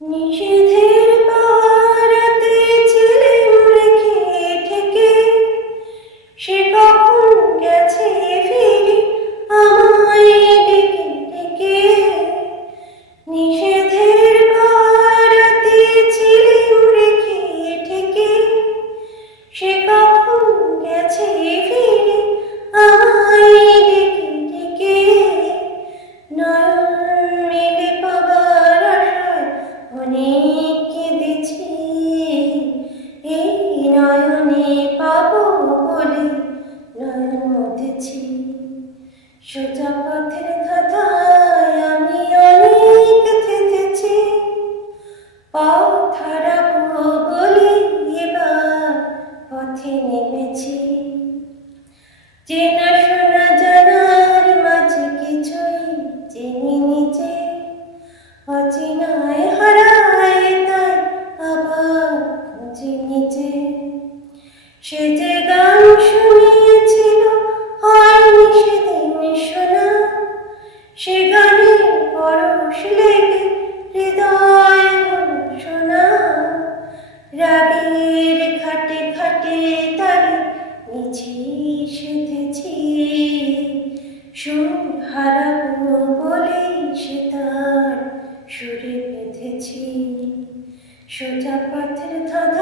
নিষেধের পাড়াতে ছিলেন রেখে ঠেকে, সে কখন গেছে ফিরে আমায় ডেকে ডেকে। নিষেধের পাড়াতে ছিলেন রেখে ঠেকে, সে কখন গেছে ফিরে আমায় ডেকে ডেকে। নয়ন মেলে পাবার আশায় অনেক কেঁদেছি, এই নয়নে পাবো বলে নয়ন মুছেছি। সোজা পথের ধাঁধায় আমি অনেক থেকেছি, পথ হারাবো বলে এবার পথে নেমেছি। চেনা শোনা জানার মাঝে কিছুই চিনি নিজে, অচেনায় হারায় তাই আবার খুঁজি নিজে। সে যে গান শুনিয়েছিল হয়নি সেদিন শোনা, সে গানের পরশ লেগে হৃদয় হলো শোনা। রাগের খাটে খাটে তারে মিছি সেধেছি, সুর হারাবো বলেই সে তার সুরে বেঁধেছি। সোজা পথের ধাঁধা